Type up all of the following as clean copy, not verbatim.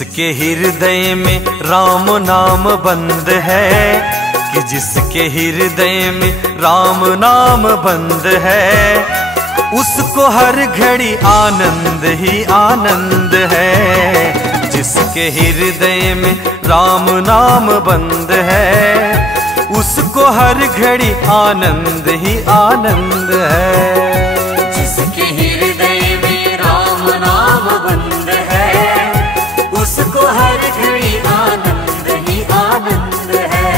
जिसके हृदय में राम नाम बंद है, कि जिसके हृदय में राम नाम बंद है, उसको हर घड़ी आनंद ही आनंद है। जिसके हृदय में राम नाम बंद है, उसको हर घड़ी आनंद ही आनंद है। जिसके हृदय में राम नाम बंद है, उसको हर घड़ी आनंद ही आनंद है।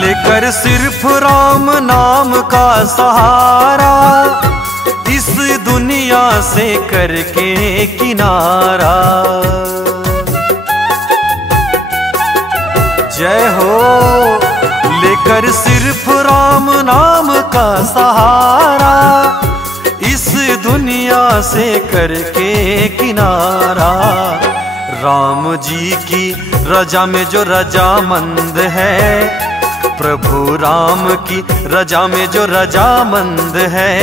लेकर सिर्फ राम नाम का सहारा, इस दुनिया से करके किनारा। जय हो। लेकर सिर्फ राम नाम का सहारा, इस दुनिया से करके किनारा। राम जी की रजा में जो रजामंद है, प्रभु राम की रजा में जो रजामंद है,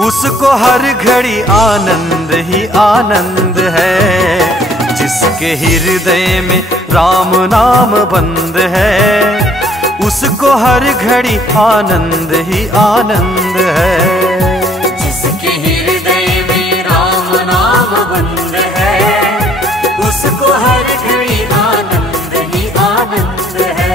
उसको हर घड़ी आनंद ही आनंद है। जिसके हृदय में राम नाम बंद है, उसको हर घड़ी आनंद ही आनंद है। जिसके हृदय में राम नाम बंद है, उसको हर घड़ी आनंद ही आनंद है।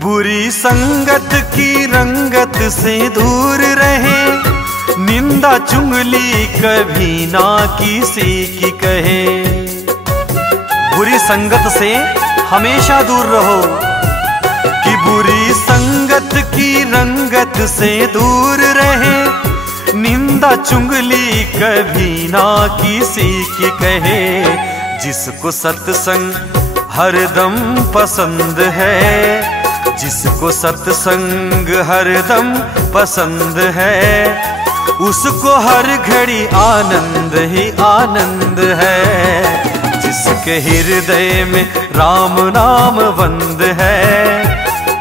बुरी संगत की रंगत से दूर रहे, निंदा चुगली कभी ना किसी की कहे। बुरी संगत से हमेशा दूर रहो, कि बुरी संगत की रंगत से दूर रहे, निंदा चुगली कभी ना किसी की कहे। जिसको सत्संग हरदम पसंद है, जिसको सत्संग हरदम पसंद है, उसको हर घड़ी आनंद ही आनंद है। जिसके हृदय में राम नाम बंद है,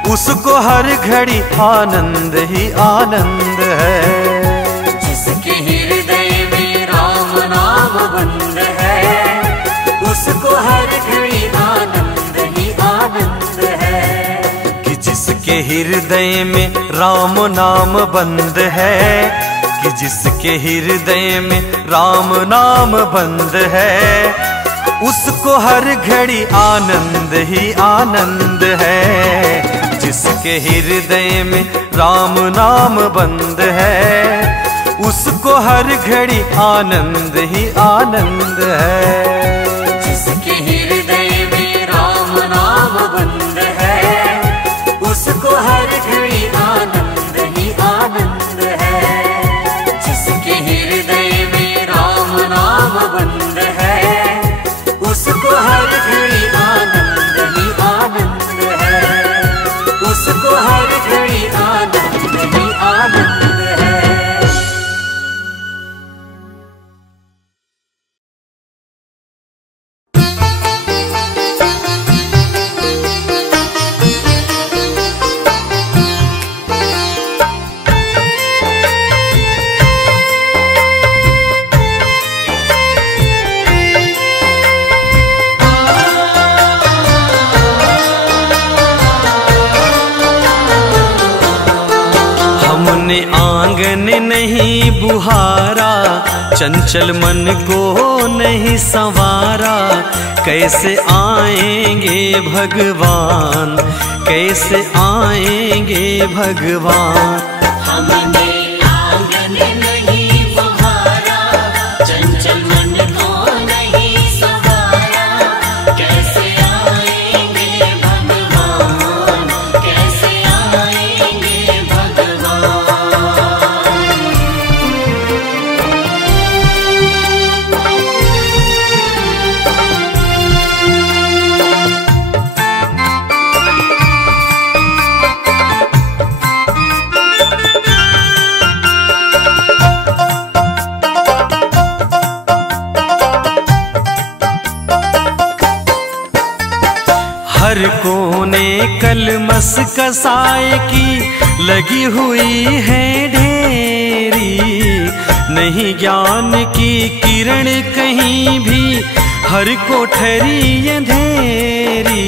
उसको हर घड़ी आनंद ही आनंद है। जिसके हृदय में राम नाम बंद है, उसको हर घड़ी आनंद ही आनंद है। जिसके हृदय में राम नाम बंद है, कि जिसके हृदय में राम नाम बंद है, उसको हर घड़ी आनंद ही आनंद है। जिसके हृदय में राम नाम बंद है, उसको हर घड़ी आनंद ही आनंद है। जिसके हृदय में राम नाम बंद है, उसको हर घड़ी आनंद ही आनंद है। जिसके हृदय में राम नाम बंद है, उसको हर घड़ी आनंद ही आनंद है। उसको हर घड़ी आनंद ही आनंद है। आंगन नहीं बुहारा, चंचल मन को नहीं संवारा, कैसे आएंगे भगवान, कैसे आएंगे भगवान। हमने आंगन नहीं कोने कलमस कसाए की लगी हुई है ढेरी, नहीं ज्ञान की किरण कहीं भी, हर कोठरी अंधेरी।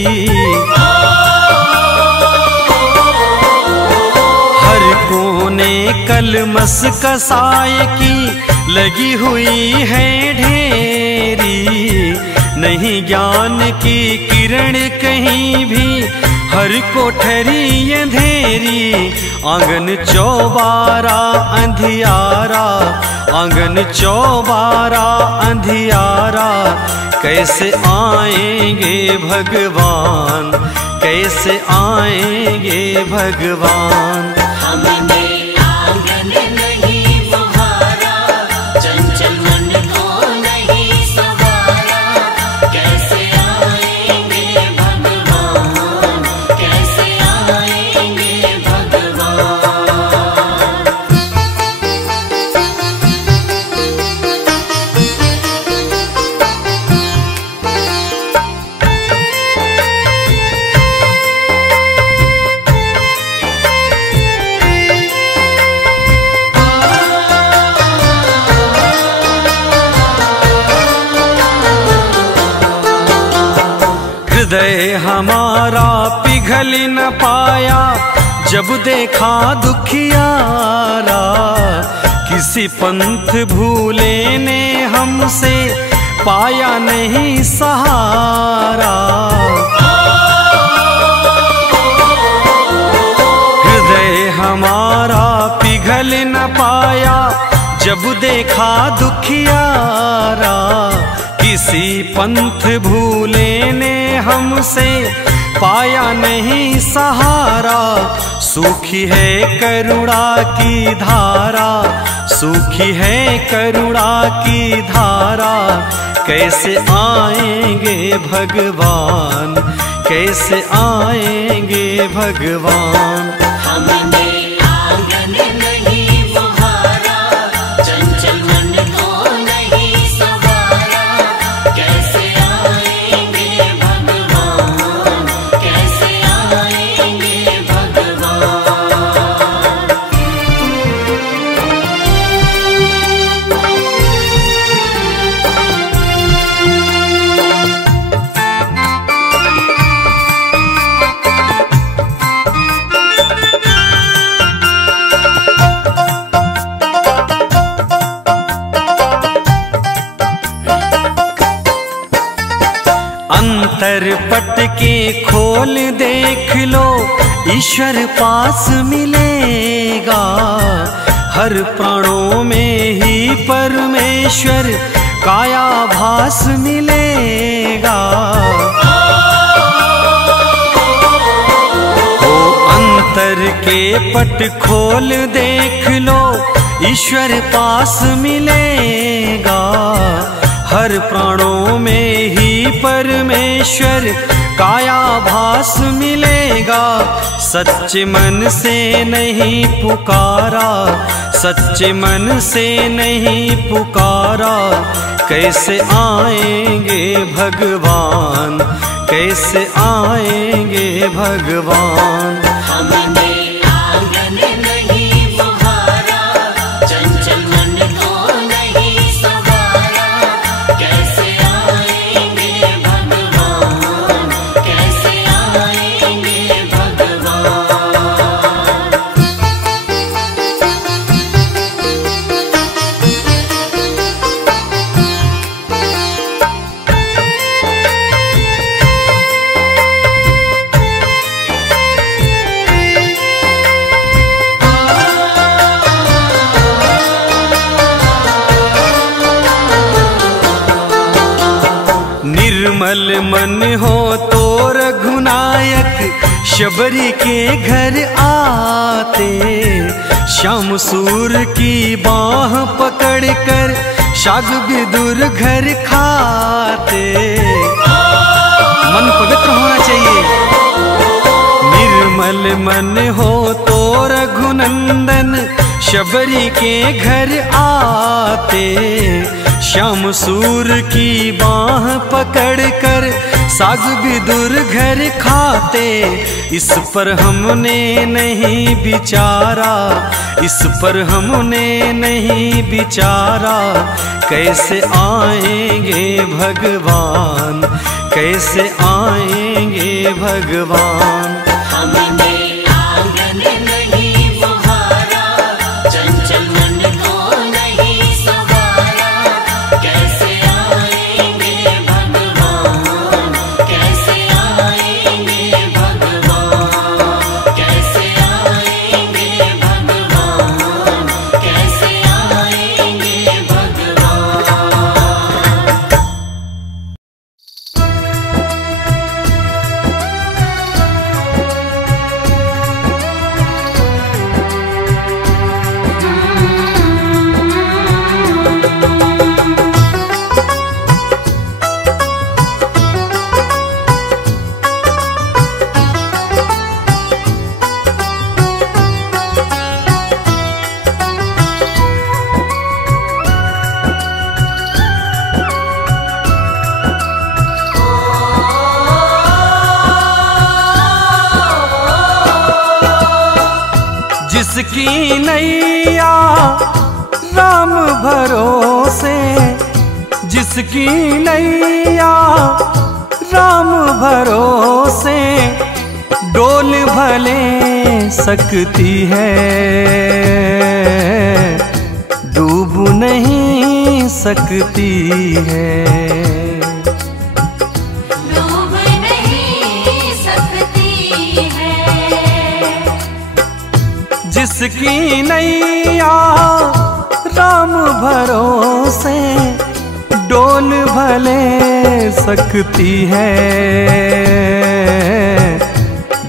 हर कोने कलमस कसाए की लगी हुई है ढेरी, नहीं ज्ञान की किरण कहीं भी, हर कोठरी अंधेरी। आंगन चौबारा अंधियारा, आंगन चौबारा अंधियारा, कैसे आएंगे भगवान, कैसे आएंगे भगवान। हमने आंगन नहीं बुहारा, चंचल मन को नहीं सवारा, कैसे आएंगे भगवान, कैसे आएंगे भगवान। हृदय हमारा पिघल न पाया जब देखा दुखियारा, किसी पंथ भूले ने हमसे पाया नहीं सहारा। हृदय हमारा पिघल न पाया जब देखा दुखियारा, किसी पंथ भूले ने हमसे पाया नहीं सहारा। सूखी है करुणा की धारा, सूखी है करुणा की धारा, कैसे आएंगे भगवान, कैसे आएंगे भगवान। हमने आंगन नहीं बुहारा, चंचल मन को नहीं सवारा, कैसे आएंगे भगवान, कैसे आएंगे भगवान। अंतर पट के खोल देख लो, ईश्वर पास मिलेगा, हर प्राणों में ही परमेश्वर काया भास मिलेगा। ओ अंतर के पट खोल देख लो, ईश्वर पास मिलेगा, हर प्राणों में ही परमेश्वर काया भास मिलेगा। सच्चे मन से नहीं पुकारा, सच्चे मन से नहीं पुकारा, कैसे आएंगे भगवान, कैसे आएंगे भगवान। हमने आंगन नहीं बुहारा, चंचल मन को नहीं सवारा, कैसे आएंगे भगवान, कैसे आएंगे भगवान। निर्मल मन हो तो रघुनायक शबरी के घर आते, श्याम सूर की बाह पकड़ कर शाग विदुर घर खाते। मन पवित्र होना चाहिए। निर्मल मन हो तो रघुनंदन शबरी के घर आते, श्याम सूर की बाह पकड़ कर साग भी दूर घर खाते, इस पर हमने नहीं विचारा, इस पर हमने नहीं विचारा। कैसे आएंगे भगवान, कैसे आएंगे भगवान। हमने आंगन नहीं बुहारा, चंचल मन को नहीं सवारा। कैसे आएंगे भगवान, कैसे आएंगे भगवान, कैसे आएंगे भगवान, कैसे आएंगे भगवान। जिसकी नैया राम भरोसे, जिसकी नैया राम भरोसे, डोल भले सकती है, डूब नहीं सकती है। डूब नहीं सकती है। जिसकी नैया राम भरोसे, डोल भले सकती है,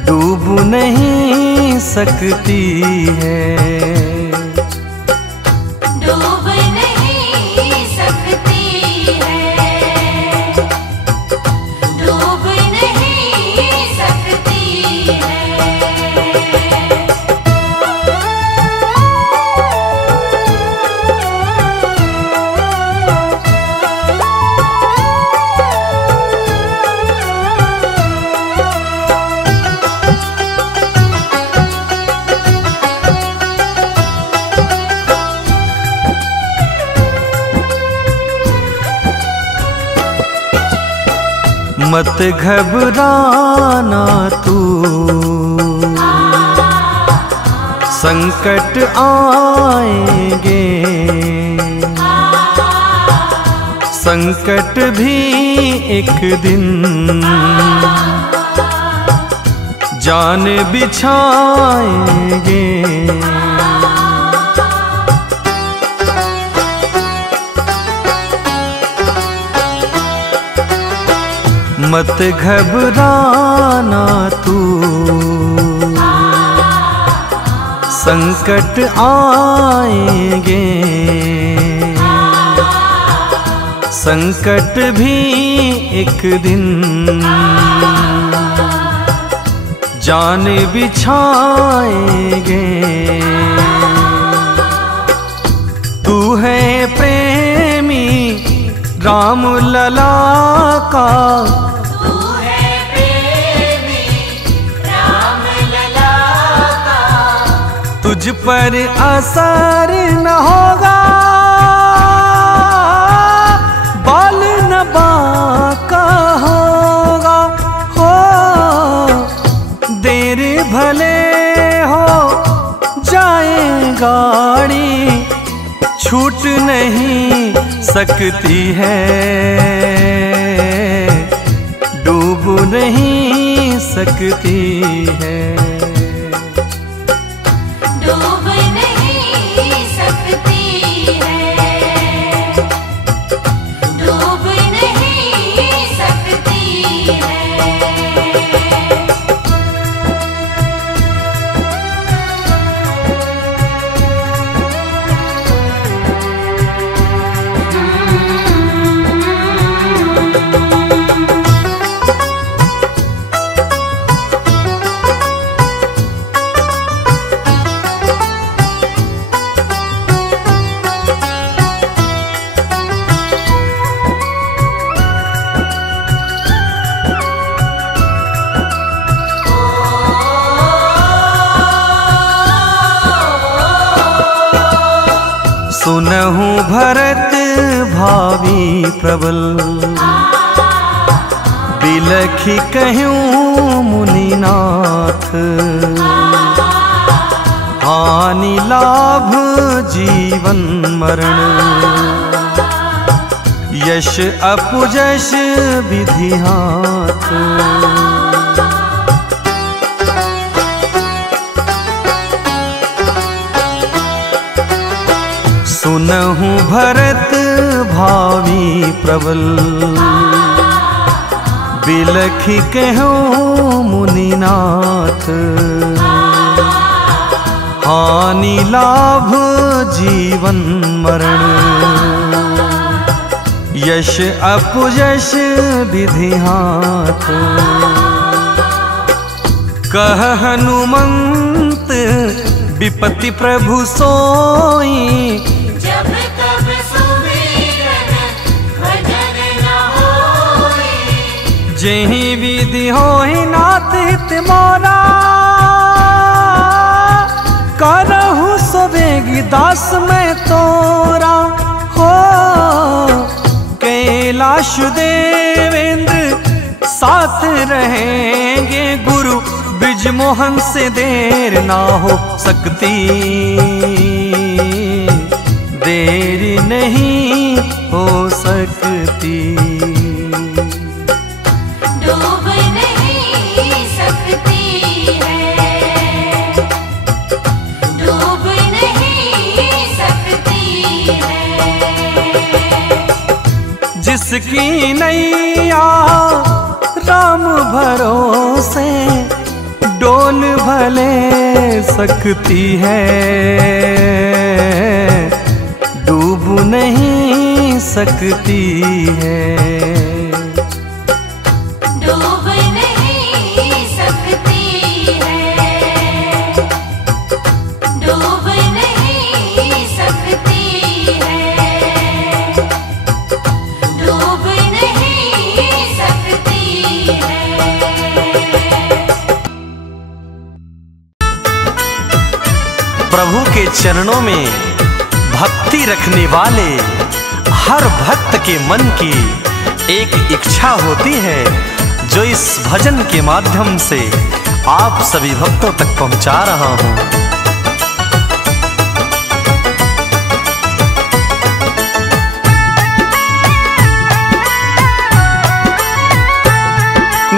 डूब नहीं सकती है। डूब नहीं सकती है, डूब नहीं सकती है। मत घबराना तू, संकट आएंगे, संकट भी एक दिन जान बिछाएंगे। मत घबराना तू, संकट आएंगे, संकट भी एक दिन जान बिछाएंगे। तू है प्रेमी राम लला का, तुझ पर असर न होगा, बाल न बाका होगा। हो देर भले हो जाए गाड़ी, छूट नहीं सकती है, डूब नहीं सकती है। डूब नहीं सकती है, डूब नहीं सकती है। सुनहु भरत भावी प्रबल, बिलखी कहूँ मुनिनाथ। हानि लाभ जीवन मरण, यश अपजश विधि हाथ। सुनहु भरत भावी प्रबल, बिलखी कहूँ मुनिनाथ। हानि लाभ जीवन मरण, यश अपयश विधि हाथ। कह हनुमंत विपत्ति प्रभु सोई, जब तब सुमिरन भजन न होई। जेहि विधि होई नाथ हित मोरा, करहु सोबेगी दास में तोरा। हो कैलाश देवेंद्र साथ रहेंगे, गुरु ब्रिजमोहन से देर ना हो सकती। देर नहीं हो सकती, डूब नहीं सकती है, डूब नहीं सकती है। जिसकी नैया राम भरोसे, डोल भले सकती है। डूब नहीं सकती है, डूब नहीं सकती है, डूब नहीं सकती है, डूब नहीं सकती है। प्रभु के चरणों में भक्ति रखने वाले हर भक्त के मन की एक इच्छा होती है, जो इस भजन के माध्यम से आप सभी भक्तों तक पहुंचा रहा हूं।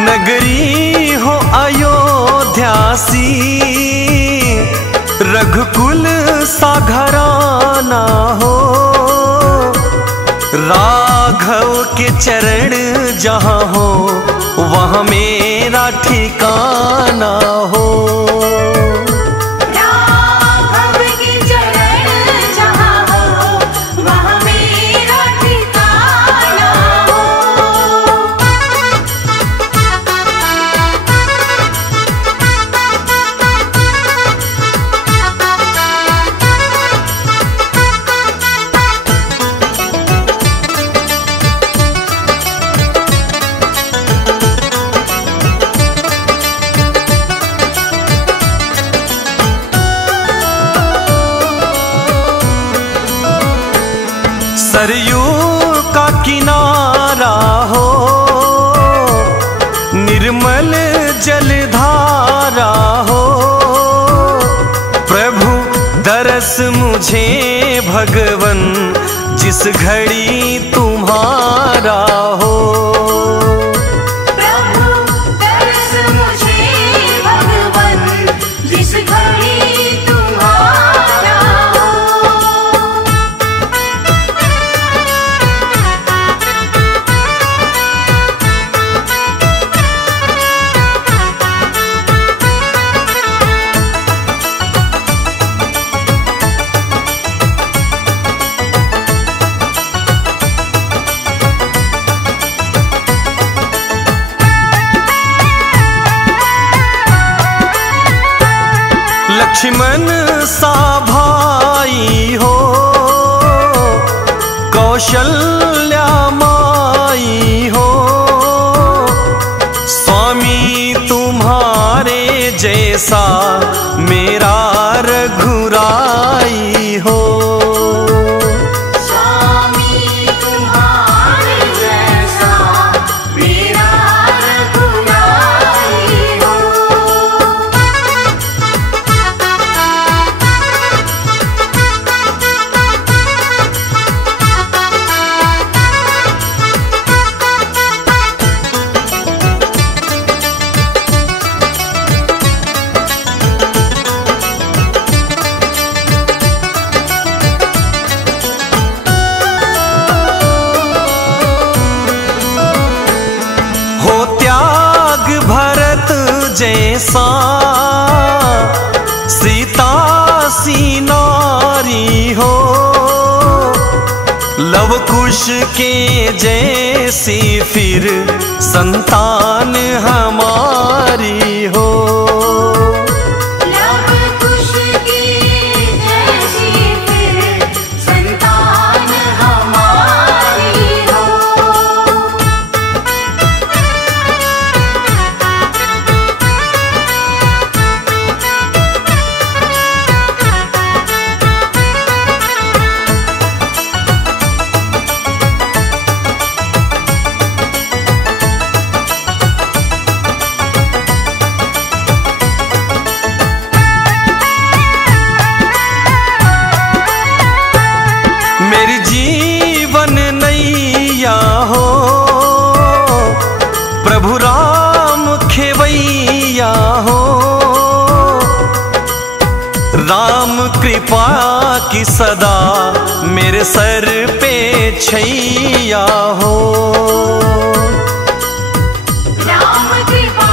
नगरी हो अयोध्यासी, रघुकुल सा घराना हो। राघव के चरण जहाँ हो, वहाँ मेरा ठिकाना हो। राघव के चरण जहाँ हो, वहाँ मेरा ठिकाना हो। सरयू का किनारा हो, निर्मल जलधारा हो। प्रभु दरस मुझे भगवन, जिस घड़ी तुम्हारा हो। प्रभु दरस मुझे भगवन, जिस घड़ी तुम्हारा हो। लक्ष्मण सा भाई हो, कौशल्या माई हो। स्वामी तुम्हारे जैसा मेरा रघुराई हो। कुश के जैसी फिर संतान हमारी हो। लव कुश की जैसी फिर संतान हमारी हो। मेरी जीवन नैया हो, प्रभु राम खेवैया हो। राम कृपा की सदा मेरे सर पे छैया हो। राम कृपा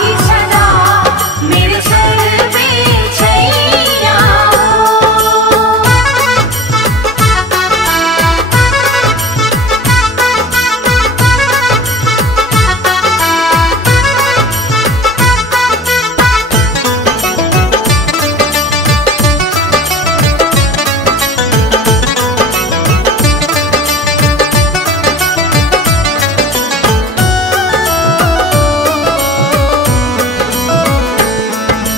की सदा मेरे सर पे छैया हो।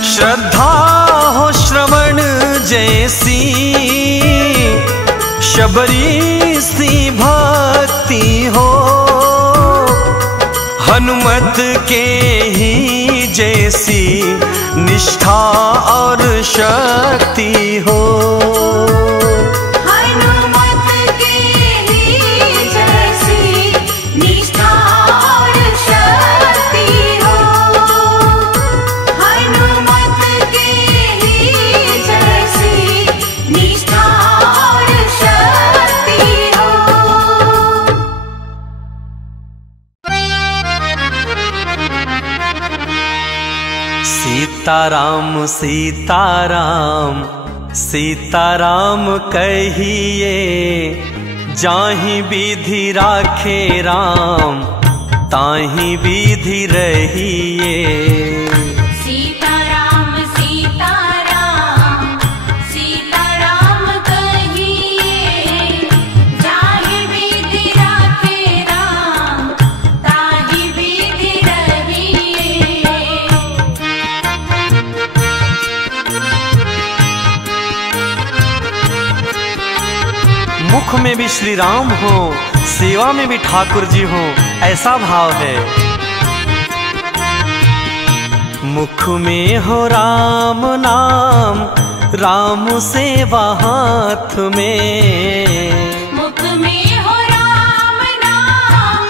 श्रद्धा हो श्रवण जैसी, शबरी सी भक्ति हो। हनुमत के ही जैसी निष्ठा और शक्ति हो। हनुमत के ही जैसी निष्ठा और शक्ति हो। हनुमत के ही जैसी निष्ठा और शक्ति हो। सीताराम सीताराम सीताराम कहिए, जाहि विधि राखे राम ताहि विधि रहिए। सीताराम सीताराम सीताराम कहिए, जाहि विधि राखे राम ताहि विधि रहिए। मुख में भी श्री राम हो, सेवा में भी ठाकुर जी हो, ऐसा भाव है। मुख में हो राम नाम, राम सेवा हाथ में। मुख में हो राम नाम,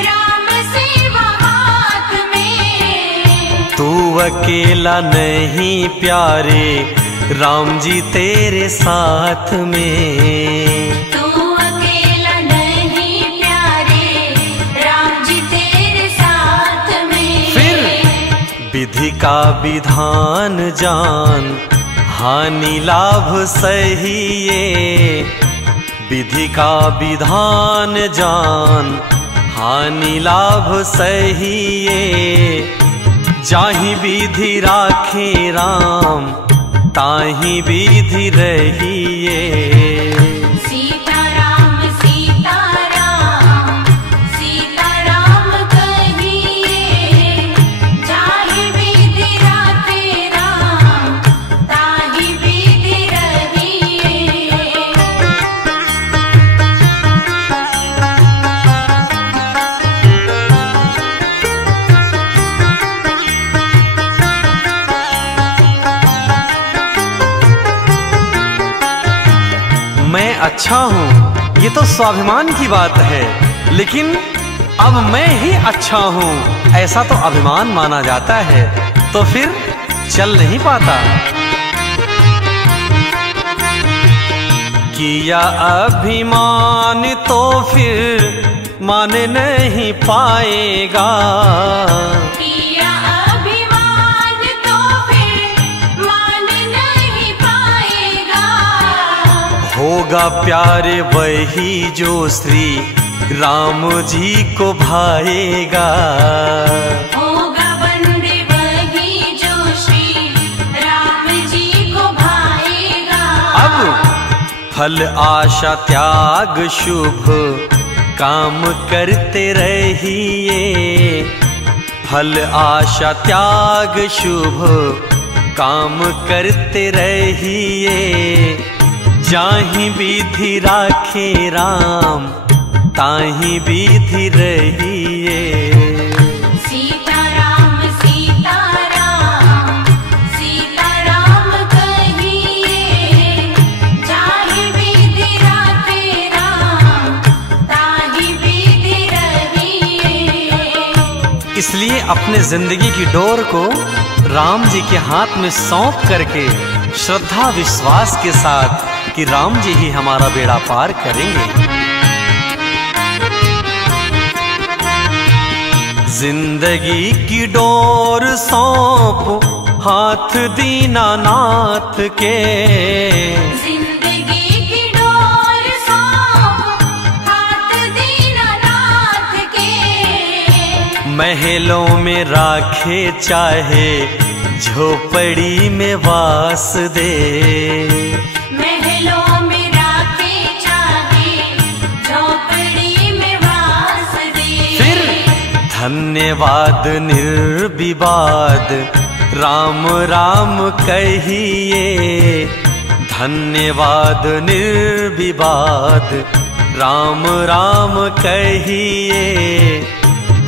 राम सेवा हाथ में। तू अकेला नहीं प्यारे, राम जी तेरे साथ में। तू अकेला नहीं प्यारे, राम जी तेरे साथ में। फिर विधि का विधान जान, हानि लाभ सहिए। विधि का विधान जान, हानि लाभ सहिए। जाहि विधि राखे राम ताहि विधि रहिए। सीताराम सीताराम सीताराम कहिए, जाहि विधि राखे राम ताहि विधि रहिए। मैं अच्छा हूँ ये तो स्वाभिमान की बात है, लेकिन अब मैं ही अच्छा हूँ ऐसा तो अभिमान माना जाता है, तो फिर चल नहीं पाता। किया अभिमान तो फिर मान नहीं पाएगा। किया अभिमान तो फिर मान नहीं पाएगा। हो होगा प्यारे वही जो श्री राम जी को भाएगा। होगा बंदे वही जो श्री राम जी को भाएगा। अब फल आशा त्याग शुभ काम करते रहिए। फल आशा त्याग शुभ काम करते रहिए। जाहि विधि राखे राम ताहि विधि रहिए। सीताराम सीताराम सीताराम कहिए। जाहि विधि राखे राम ताहि विधि रहिए। इसलिए अपने जिंदगी की डोर को राम जी के हाथ में सौंप करके श्रद्धा विश्वास के साथ कि राम जी ही हमारा बेड़ा पार करेंगे। जिंदगी की डोर सौंप हाथ दीनानाथ के। जिंदगी की डोर सौंप हाथ दीनानाथ के। महलों में राखे चाहे झोपड़ी में वास दे। महलों में राखे चाहे झोपड़ी में वास दे। फिर धन्यवाद निर्विवाद राम राम कहिए। धन्यवाद निर्विवाद राम राम कहिए।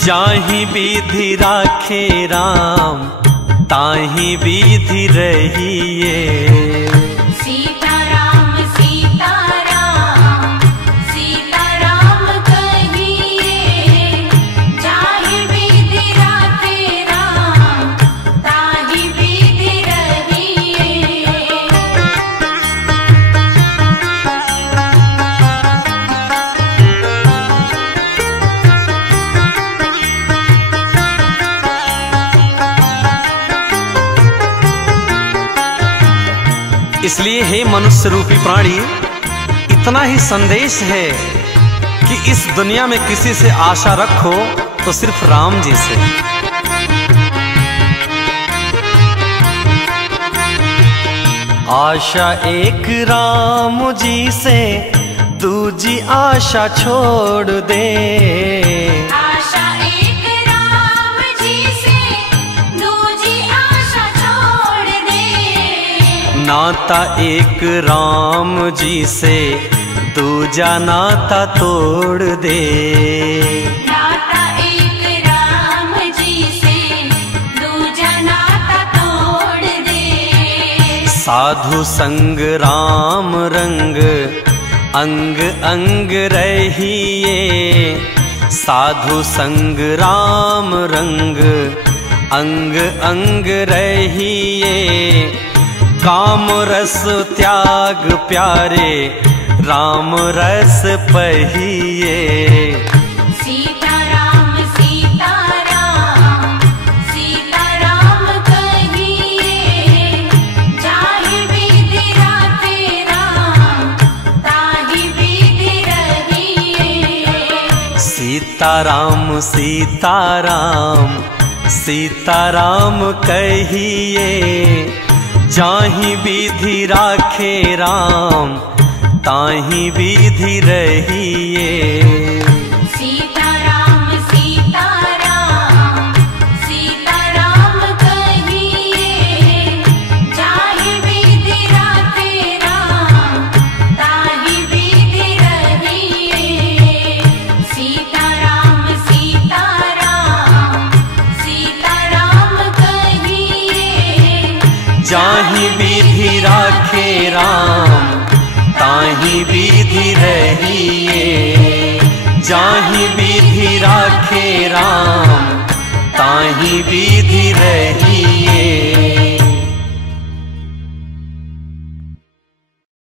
जाहि विधि राखे राम ताहि विधि रहिए। सीताराम सीताराम सीताराम कहिए। जाहि विधि राखे राम ताहि विधि रहिए। इसलिए हे मनुष्य रूपी प्राणी, इतना ही संदेश है कि इस दुनिया में किसी से आशा रखो तो सिर्फ राम जी से। आशा एक राम जी से दूजी आशा छोड़ दे। आशा एक राम जी से दूजी आशा छोड़ दे। नाता एक राम जी से दूजा नाता तोड़ दे। नाता एक राम जी से दूजा नाता तोड़ दे। साधु संग राम रंग अंग अंग रहिए। साधु संग राम रंग अंग अंग रहिए। काम रस त्याग प्यारे राम रस पहिए। सीताराम सीताराम सीताराम कहिए। जाहि विधि राखे राम ताहि विधि रहिए। सीताराम सीताराम सीताराम कहिए। जाहि विधि राखे राम ताहि विधि रहिए। सीताराम सीताराम सीताराम कहिए। जाहि विधि राखे राम ताहि विधि रहिए। सीताराम सीताराम सीताराम कहिए। जाहि विधि राखे राम ताहि विधि रहिए। जाहि विधि राखे राम ताहि विधि रहिए।